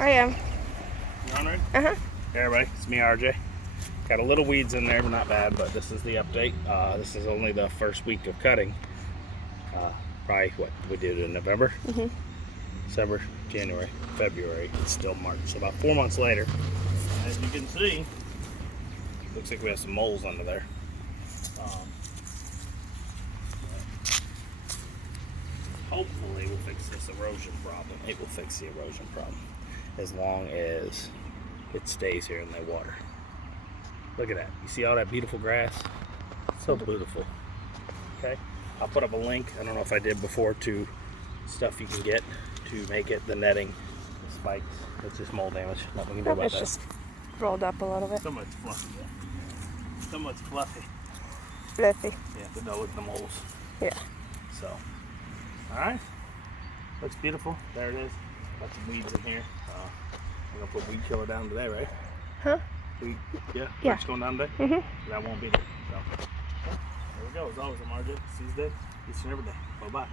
I am. You on ready? Uh-huh. Hey everybody, it's me RJ. Got a little weeds in there, but not bad, but this is the update. This is only the first week of cutting. Probably what we did in November, December, January, February. It's still March, so about 4 months later. As you can see, looks like we have some moles under there. Hopefully we'll fix this erosion problem. It will fix the erosion problem as long as it stays here in the water. Look at that. You see all that beautiful grass? So beautiful. Okay, I'll put up a link. I don't know if I did before, to stuff you can get to make it, the netting, the spikes. It's just mold damage. Nothing we can do about It's that. just rolled up a little bit. So much fluffy. Yeah. So much fluffy. Fluffy. Yeah, to go with the moles. Yeah. So, alright. Looks beautiful. There it is. Got some weeds in here. I'm gonna put weed killer down today, right? Huh? Weed, yeah. Yeah. It's going down today. That won't be there. So, there we go. As always, I'm RJ. See you today. Each and every day. Bye bye.